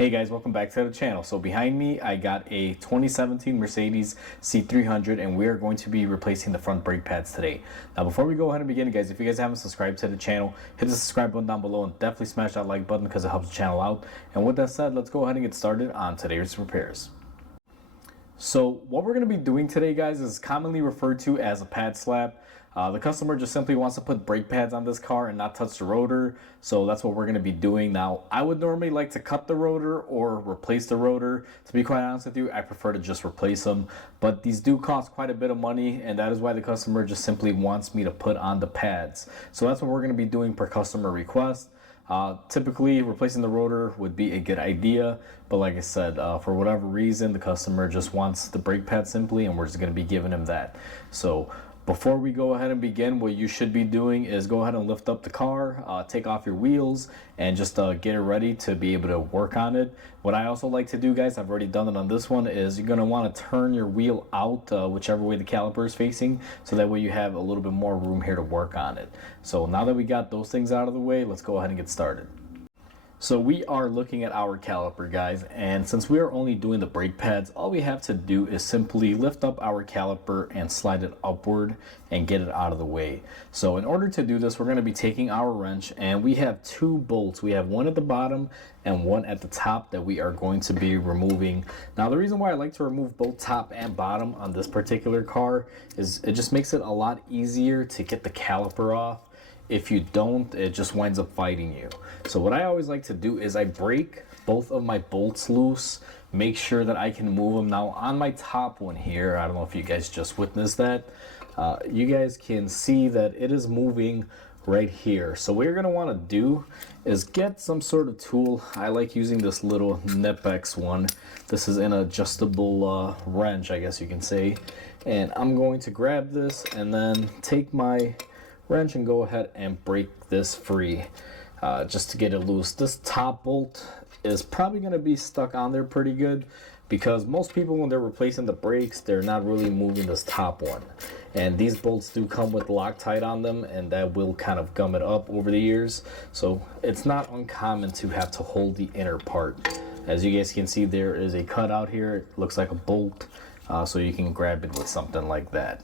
Hey guys, welcome back to the channel. So behind me I got a 2017 Mercedes C300 and we are going to be replacing the front brake pads today. Now before we go ahead and begin, guys, if you guys haven't subscribed to the channel, hit the subscribe button down below and definitely smash that like button because it helps the channel out. And with that said, let's go ahead and get started on today's repairs. So what we're going to be doing today, guys, is commonly referred to as a pad slap. The customer just simply wants to put brake pads on this car and not touch the rotor, so that's what we're going to be doing. Now, I would normally like to cut the rotor or replace the rotor. To be quite honest with you, I prefer to just replace them, but these do cost quite a bit of money, and that is why the customer just simply wants me to put on the pads. So that's what we're going to be doing per customer request. Typically replacing the rotor would be a good idea, but like I said, for whatever reason the customer just wants the brake pad simply, and we're just going to be giving him that. So before we go ahead and begin, what you should be doing is go ahead and lift up the car, take off your wheels, and just get it ready to be able to work on it. What I also like to do, guys, I've already done it on this one, is you're going to want to turn your wheel out whichever way the caliper is facing, so that way you have a little bit more room here to work on it. So now that we got those things out of the way, let's go ahead and get started. So we are looking at our caliper, guys, and since we are only doing the brake pads, all we have to do is simply lift up our caliper and slide it upward and get it out of the way. So in order to do this, we're going to be taking our wrench, and we have two bolts. We have one at the bottom and one at the top that we are going to be removing. Now the reason why I like to remove both top and bottom on this particular car is it just makes it a lot easier to get the caliper off. If you don't, it just winds up fighting you. So what I always like to do is I break both of my bolts loose, make sure that I can move them. Now on my top one here, I don't know if you guys just witnessed that, you guys can see that it is moving right here. So what you're going to want to do is get some sort of tool. I like using this little Nipex one. This is an adjustable wrench, I guess you can say. And I'm going to grab this and then take my wrench and go ahead and break this free just to get it loose. This top bolt is probably going to be stuck on there pretty good, because most people, when they're replacing the brakes, they're not really moving this top one, and these bolts do come with Loctite on them, and that will kind of gum it up over the years. So it's not uncommon to have to hold the inner part. As you guys can see, there is a cutout here. It looks like a bolt, so you can grab it with something like that.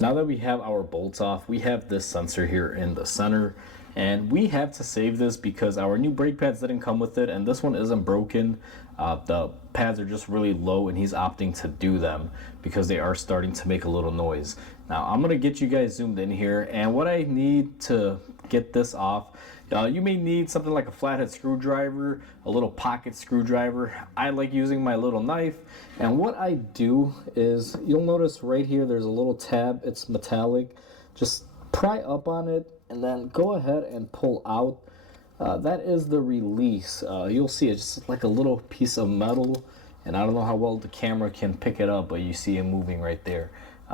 Now that we have our bolts off, we have this sensor here in the center, and we have to save this because our new brake pads didn't come with it, and this one isn't broken. The pads are just really low, and he's opting to do them because they are starting to make a little noise. Now I'm gonna get you guys zoomed in here, and what I need to get this off, you may need something like a flathead screwdriver, a little pocket screwdriver. I like using my little knife, and what I do is, you'll notice right here there's a little tab. It's metallic. Just pry up on it and then go ahead and pull out. That is the release. You'll see it's just like a little piece of metal, and I don't know how well the camera can pick it up, but you see it moving right there.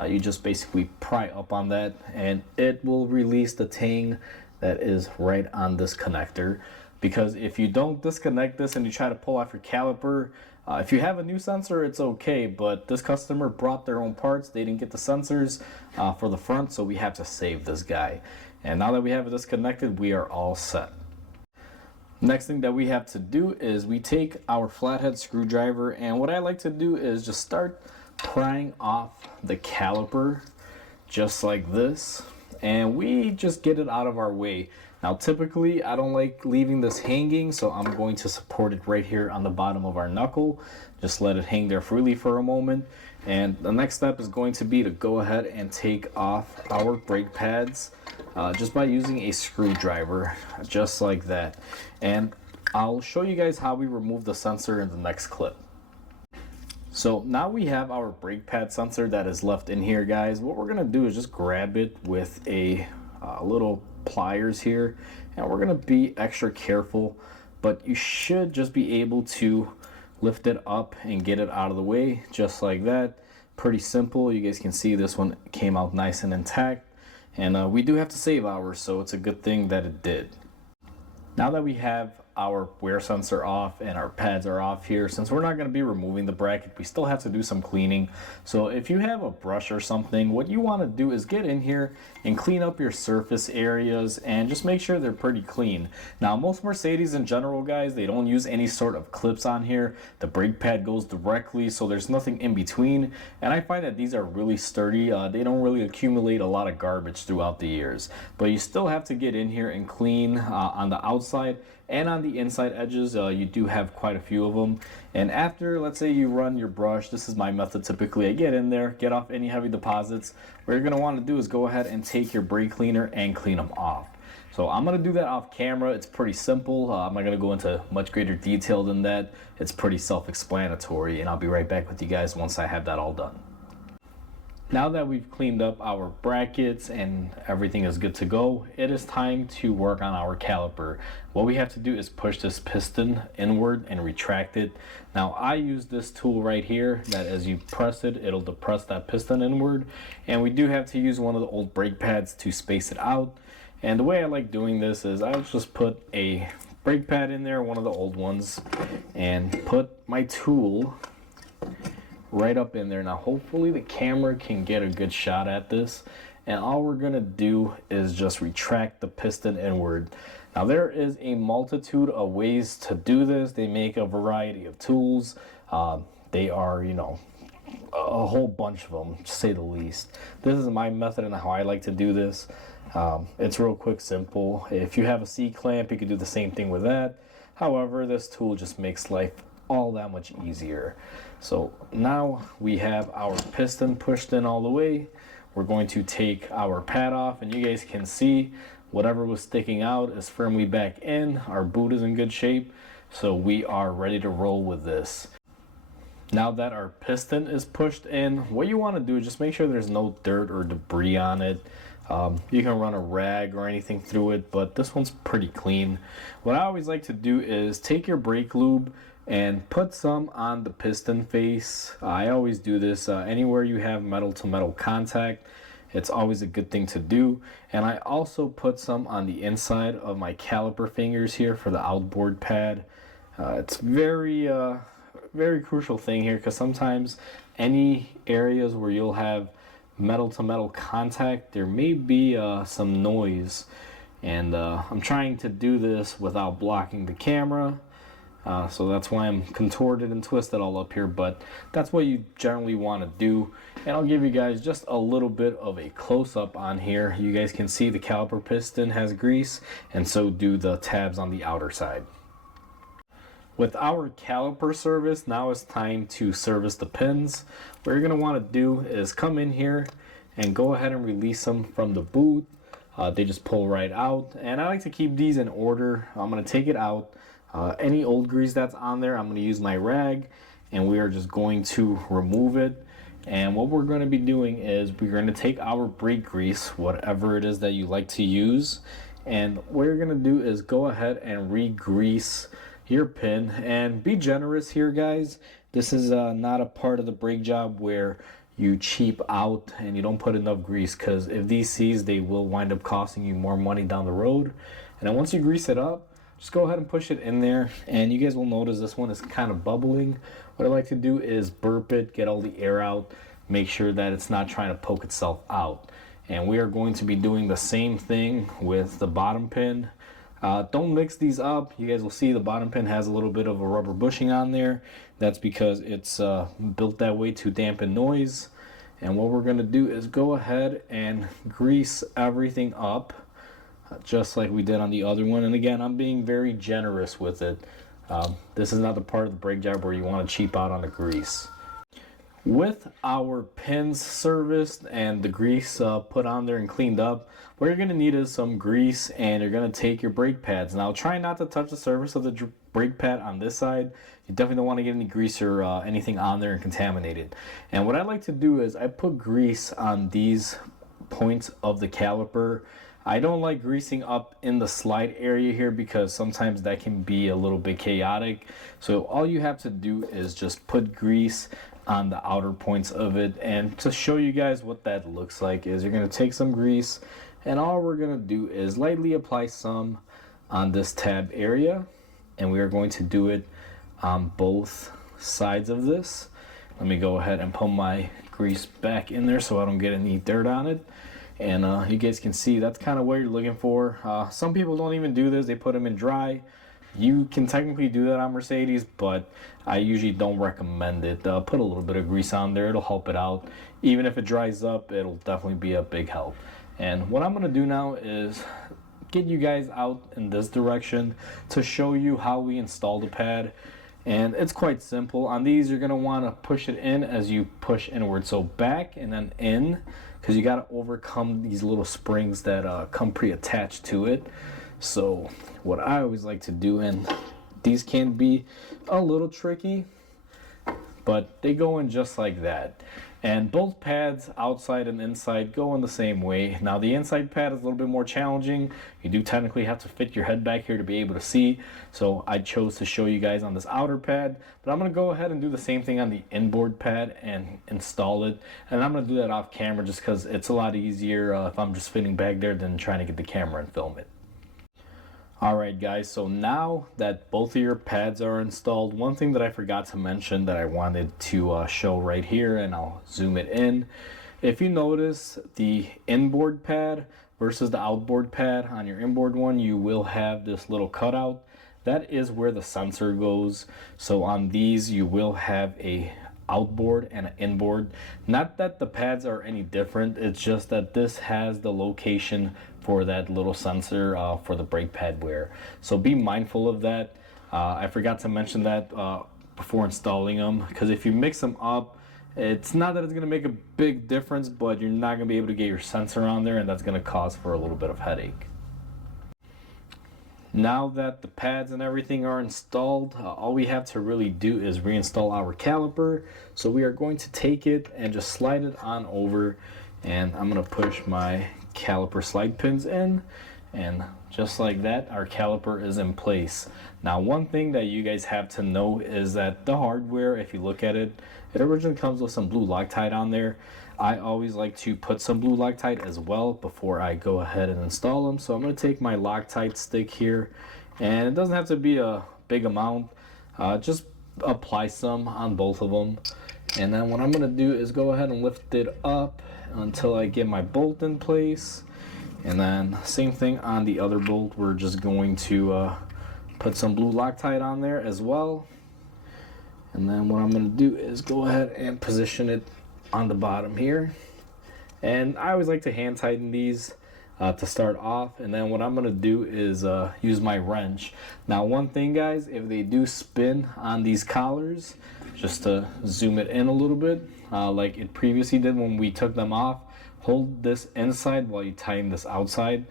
You just basically pry up on that and it will release the tang that is right on this connector. Because if you don't disconnect this and you try to pull off your caliper, if you have a new sensor, it's okay, but this customer brought their own parts. They didn't get the sensors for the front, so we have to save this guy. And now that we have it disconnected, we are all set. Next thing that we have to do is we take our flathead screwdriver, and what I like to do is just start prying off the caliper just like this, and we just get it out of our way. Now typically I don't like leaving this hanging, so I'm going to support it right here on the bottom of our knuckle. Just let it hang there freely for a moment, and the next step is going to be to go ahead and take off our brake pads just by using a screwdriver, just like that. And I'll show you guys how we remove the sensor in the next clip. So now we have our brake pad sensor that is left in here, guys. What we're gonna do is just grab it with a little pliers here, and we're gonna be extra careful, but you should just be able to lift it up and get it out of the way just like that. Pretty simple. You guys can see this one came out nice and intact, and we do have to save ours, so it's a good thing that it did. Now that we have our wear sensor off and our pads are off here, since we're not going to be removing the bracket, we still have to do some cleaning. So if you have a brush or something, what you want to do is get in here and clean up your surface areas and just make sure they're pretty clean. Now, most Mercedes in general, guys, they don't use any sort of clips on here. The brake pad goes directly, so there's nothing in between. And I find that these are really sturdy. They don't really accumulate a lot of garbage throughout the years. But you still have to get in here and clean on the outside and on the inside edges. You do have quite a few of them. And after, let's say you run your brush, this is my method typically. I get in there, get off any heavy deposits. What you're going to want to do is go ahead and take your brake cleaner and clean them off. So I'm going to do that off camera. It's pretty simple. I'm not going to go into much greater detail than that. It's pretty self-explanatory, and I'll be right back with you guys once I have that all done. Now that we've cleaned up our brackets and everything is good to go, it is time to work on our caliper. What we have to do is push this piston inward and retract it. Now I use this tool right here that as you press it, it'll depress that piston inward. And we do have to use one of the old brake pads to space it out. And the way I like doing this is I'll just put a brake pad in there, one of the old ones, and put my tool right up in there. Now hopefully the camera can get a good shot at this, and all we're gonna do is just retract the piston inward. Now there is a multitude of ways to do this. They make a variety of tools. They are, you know, a whole bunch of them, to say the least. This is my method and how I like to do this. It's real quick, simple. If you have a C-clamp, you could do the same thing with that. However, this tool just makes life all that much easier. So now we have our piston pushed in all the way. We're going to take our pad off, and you guys can see whatever was sticking out is firmly back in. Our boot is in good shape, so we are ready to roll with this. Now that our piston is pushed in, what you want to do is just make sure there's no dirt or debris on it. You can run a rag or anything through it, but this one's pretty clean. What I always like to do is take your brake lube and put some on the piston face. I always do this anywhere you have metal to metal contact. It's always a good thing to do. And I also put some on the inside of my caliper fingers here for the outboard pad. It's very crucial thing here, because sometimes any areas where you'll have metal to metal contact, there may be some noise, and I'm trying to do this without blocking the camera. So that's why I'm contorted and twisted all up here, but that's what you generally want to do. And I'll give you guys just a little bit of a close-up on here. You guys can see the caliper piston has grease, and so do the tabs on the outer side. With our caliper service, now it's time to service the pins. What you're going to want to do is come in here and go ahead and release them from the boot. They just pull right out, and I like to keep these in order. I'm going to take it out. Any old grease that's on there, I'm going to use my rag, and we are just going to remove it. And what we're going to be doing is we're going to take our brake grease, whatever it is that you like to use, and what you're going to do is go ahead and re-grease your pin. And be generous here, guys. This is not a part of the brake job where you cheap out and you don't put enough grease, because if these seize, they will wind up costing you more money down the road. And then once you grease it up, just go ahead and push it in there, and you guys will notice this one is kind of bubbling. What I like to do is burp it, get all the air out, make sure that it's not trying to poke itself out. And we are going to be doing the same thing with the bottom pin. Don't mix these up. You guys will see the bottom pin has a little bit of a rubber bushing on there. That's because it's built that way to dampen noise. And what we're going to do is go ahead and grease everything up, just like we did on the other one. And again, I'm being very generous with it. This is not the part of the brake job where you want to cheap out on the grease. With our pins serviced and the grease put on there and cleaned up, what you're going to need is some grease, and you're going to take your brake pads. Now try not to touch the surface of the brake pad on this side. You definitely don't want to get any grease or anything on there and contaminate it. And what I like to do is I put grease on these points of the caliper. I don't like greasing up in the slide area here, because sometimes that can be a little bit chaotic. So all you have to do is just put grease on the outer points of it. And to show you guys what that looks like is you're going to take some grease, and all we're going to do is lightly apply some on this tab area. and we are going to do it on both sides of this. Let me go ahead and put my grease back in there so I don't get any dirt on it. And you guys can see that's kind of what you're looking for. Some people don't even do this, they put them in dry. You can technically do that on Mercedes, but I usually don't recommend it. Put a little bit of grease on there, it'll help it out. Even if it dries up, it'll definitely be a big help. And what I'm gonna do now is get you guys out in this direction to show you how we install the pad. And it's quite simple. On these, you're gonna wanna push it in as you push inward. So back and then in, because you gotta overcome these little springs that come pre-attached to it. So what I always like to do, and these can be a little tricky, but they go in just like that. And both pads, outside and inside, go in the same way. Now the inside pad is a little bit more challenging. You do technically have to fit your head back here to be able to see. So I chose to show you guys on this outer pad, but I'm gonna go ahead and do the same thing on the inboard pad and install it. And I'm gonna do that off camera just because it's a lot easier if I'm just fitting back there than trying to get the camera and film it. Alright guys, so now that both of your pads are installed, one thing that I forgot to mention that I wanted to show right here, and I'll zoom it in. If you notice the inboard pad versus the outboard pad, on your inboard one you will have this little cutout. That is where the sensor goes. So on these you will have a outboard and an inboard. Not that the pads are any different, it's just that this has the location for that little sensor for the brake pad wear. So be mindful of that. I forgot to mention that before installing them, because if you mix them up, it's not that it's going to make a big difference, but you're not going to be able to get your sensor on there, and that's going to cause for a little bit of headache. Now that the pads and everything are installed, all we have to really do is reinstall our caliper. So we are going to take it and just slide it on over, and I'm going to push my caliper slide pins in, and just like that our caliper is in place. Now one thing that you guys have to know is that the hardware, if you look at it, it originally comes with some blue Loctite on there. I always like to put some blue Loctite as well before I go ahead and install them. So I'm going to take my Loctite stick here, and it doesn't have to be a big amount, just apply some on both of them. And then what I'm going to do is go ahead and lift it up until I get my bolt in place. And then same thing on the other bolt, we're just going to put some blue Loctite on there as well. And then what I'm going to do is go ahead and position it on the bottom here. And I always like to hand tighten these to start off, and then what I'm going to do is use my wrench. Now one thing guys, if they do spin on these collars, just to zoom it in a little bit, like it previously did when we took them off, hold this inside while you tighten this outside.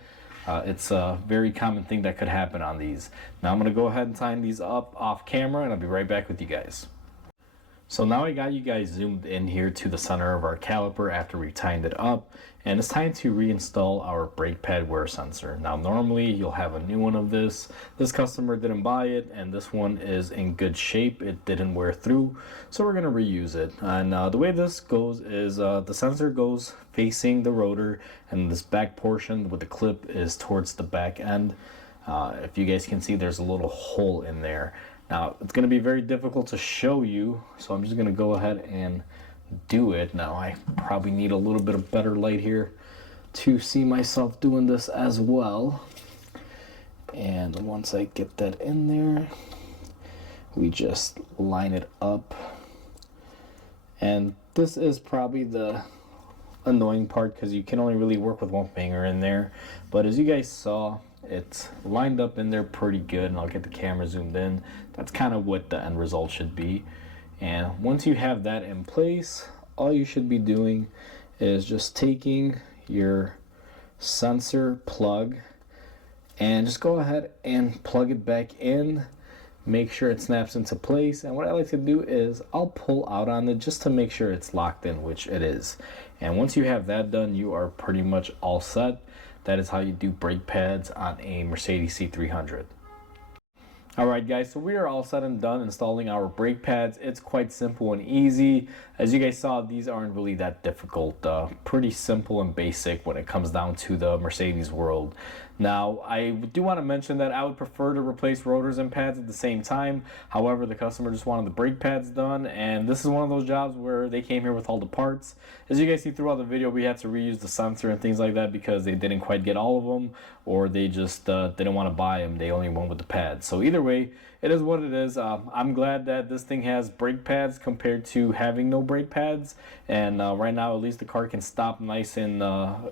It's a very common thing that could happen on these. Now I'm going to go ahead and tighten these up off camera, and I'll be right back with you guys. So now I got you guys zoomed in here to the center of our caliper after we tightened it up, and it's time to reinstall our brake pad wear sensor. Now normally you'll have a new one of this. This customer didn't buy it, and this one is in good shape. It didn't wear through, so we're gonna reuse it. And the way this goes is the sensor goes facing the rotor, and this back portion with the clip is towards the back end. If you guys can see, there's a little hole in there. Now it's going to be very difficult to show you, so I'm just going to go ahead and do it. Now I probably need a little bit of better light here to see myself doing this as well. And once I get that in there, we just line it up. And this is probably the annoying part because you can only really work with one finger in there. But as you guys saw, it's lined up in there pretty good, and I'll get the camera zoomed in. That's kind of what the end result should be. And once you have that in place, all you should be doing is just taking your sensor plug and just go ahead and plug it back in. Make sure it snaps into place, and what I like to do is I'll pull out on it just to make sure it's locked in, which it is. And once you have that done, you are pretty much all set. That is how you do brake pads on a Mercedes C300. Alright guys, so we are all set and done installing our brake pads. It's quite simple and easy. As you guys saw, these aren't really that difficult. Pretty simple and basic when it comes down to the Mercedes world. Now, I do want to mention that I would prefer to replace rotors and pads at the same time. However, the customer just wanted the brake pads done, and this is one of those jobs where they came here with all the parts. As you guys see throughout the video, we had to reuse the sensor and things like that because they didn't quite get all of them, or they just didn't want to buy them. They only went with the pads. So either way, it is what it is. I'm glad that this thing has brake pads compared to having no brake pads, and right now at least the car can stop nice and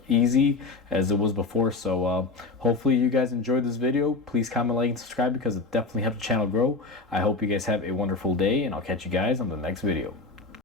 easy as it was before. So hopefully you guys enjoyed this video. Please comment, like, and subscribe because it definitely helps the channel grow. I hope you guys have a wonderful day, and I'll catch you guys on the next video.